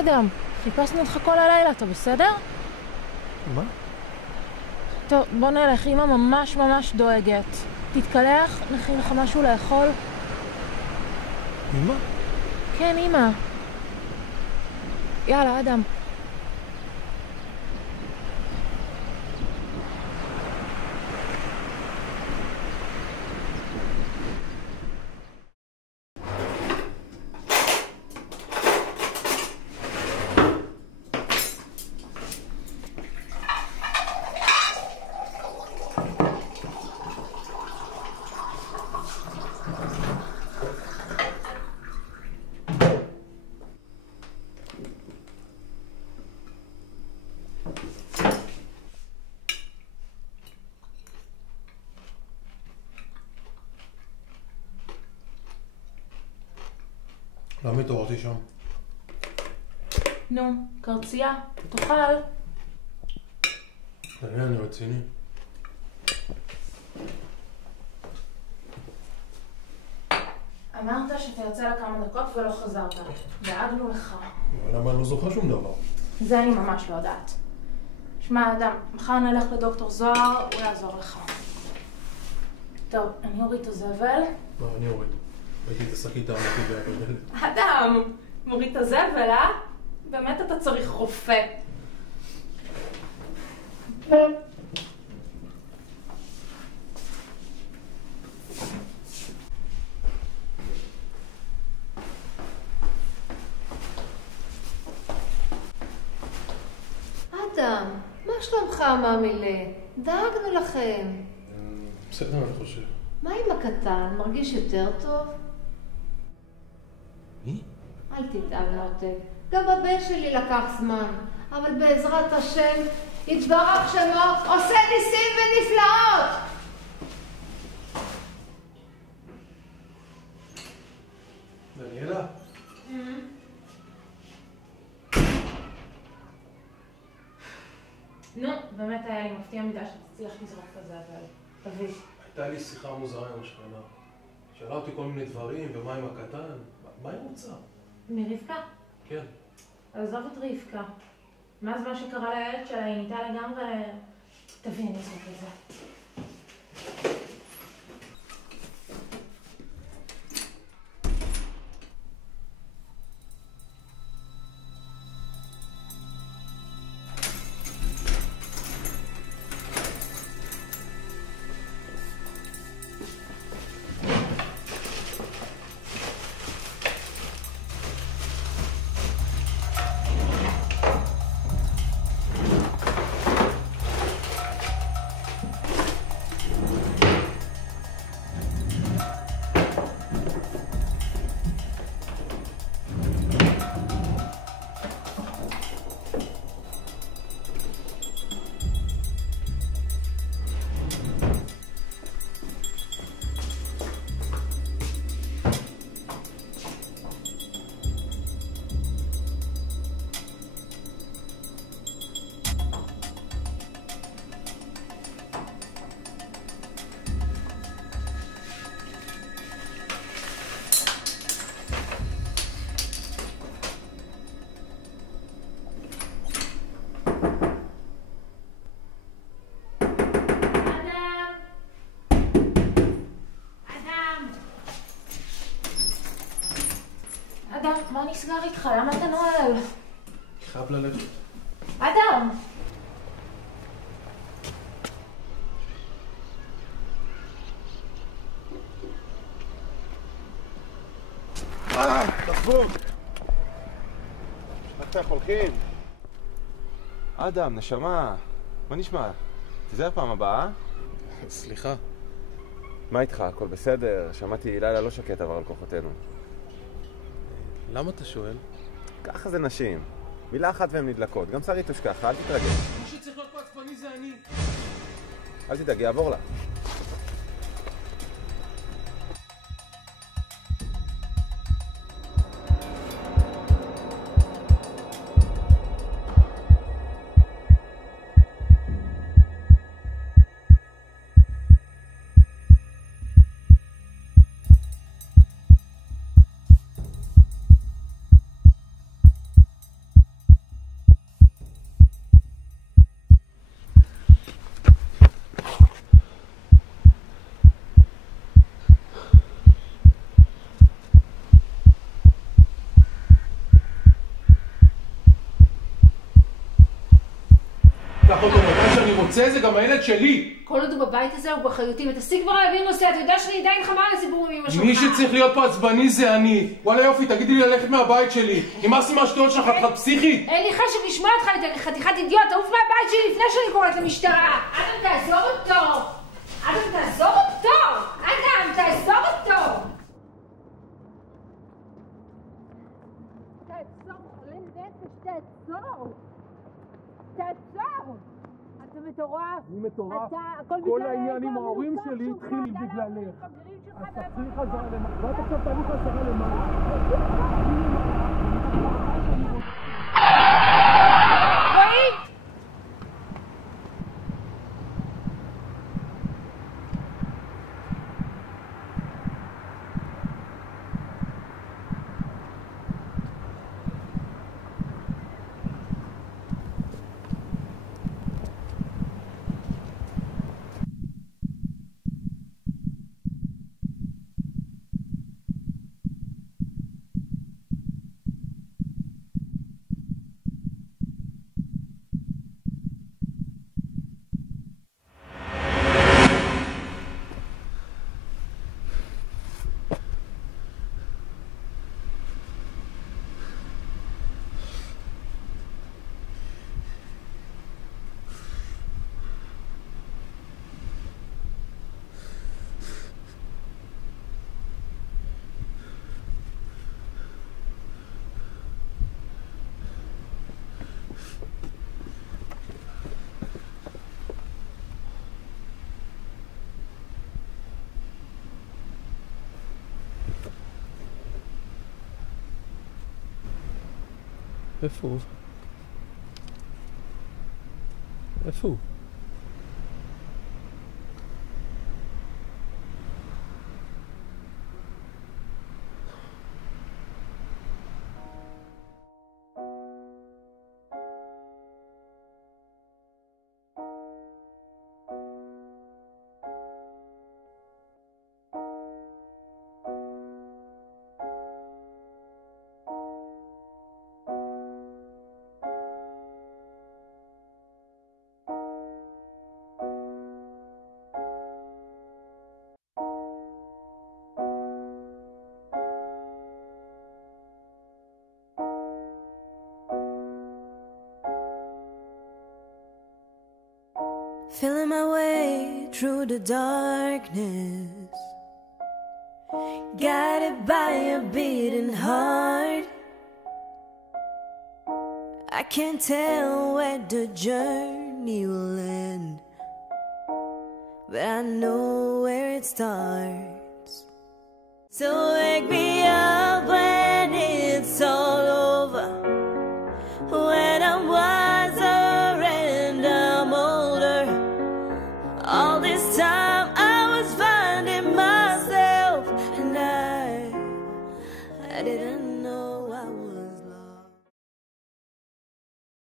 אדם, חיפשנו אותך כל הלילה, אתה בסדר? מה? טוב, בוא נלך, אמא ממש ממש דואגת. תתקלח, נכין לך משהו לאכול. אמא? כן, אמא. יאללה, אדם. למה התעוררתי שם? נו, קרצייה, תאכל. אני רציני. אמרת שאתה יוצא לכמה דקות ולא חזרת. דאגנו לך. אבל למה אני לא זוכר שום דבר? זה אני ממש לא יודעת. שמע, אדם, מחר נלך לדוקטור זוהר, הוא יעזור לך. טוב, אני אוריד את הזבל. מה, אני אוריד. ראיתי את השקית הענקית והגדלת. אדם, מוריד את הזבל, אה? באמת אתה צריך רופא. אדם, מה שלומך, מאמילה? דאגנו לכם. בסדר, אני חושב. מה עם הקטן? מרגיש יותר טוב? מי? אל תתאם מותק. גם הבן שלי לקח זמן, אבל בעזרת השם, יתברך שמו, עושה ניסים ונפלאות! דניאלה? נו, באמת היה לי מפתיע מדי שתצליח לזרוק את הזבל. תביא. הייתה לי שיחה מוזרה עם השכנה. שאלה אותי כל מיני דברים, ומה עם הקטן? מה היא רוצה? מרבקה? כן. עזוב את רבקה. מאז מה שקרה לילד שלה, היא נהייתה לגמרי... תביא, אני אזרוק את זה. אדם, מה נסגר איתך? למה אתה נועל? אני חייב ללכת. אדם! תחבוק! איך אתם הולכים? אדם, נשמה, מה נשמע? תיזהר פעם הבאה? סליחה. מה איתך? הכל בסדר? שמעתי לילה לא שקט עבר על כוחותינו. למה אתה שואל? ככה זה נשים. מילה אחת והן נדלקות. גם שריתוש ככה, אל תתרגש. מי שצריך להיות פה עצבני זה אני. אל תדאג, יעבור לה. קח אותו מתי שאני רוצה, זה גם הילד שלי. כל עוד הוא בבית הזה הוא באחריותי, ותפסיק כבר להעביר נושא, אתה יודע שאני עדיין חמה על הסיפור עם אמא שלך. מי שצריך להיות פה עצבני זה אני. וואלה יופי, תגידי לי ללכת מהבית שלי. נמאס לי מהשטויות שלך, את פסיכית. אין לי חשק לשמוע אותך, אתה חתיכת אידיוט, תעוף מהבית שלי לפני שאני קוראת למשטרה. אדם, תעזור אותו. אדם, תעזור אותו. אדם, תעזור אותו. תעצור, חולה נפש, תעצור. תעצור. אתה מטורף. אני מטורף. כל העניין עם ההורים שלי התחיל בגללך. אז תחזרי חזרה למעלה. ואת עכשיו תעלי חזרה למעלה. רועי! איפה הוא? איפה הוא? Feeling my way through the darkness, guided by a beating heart. I can't tell where the journey will end, but I know where it starts. So wake me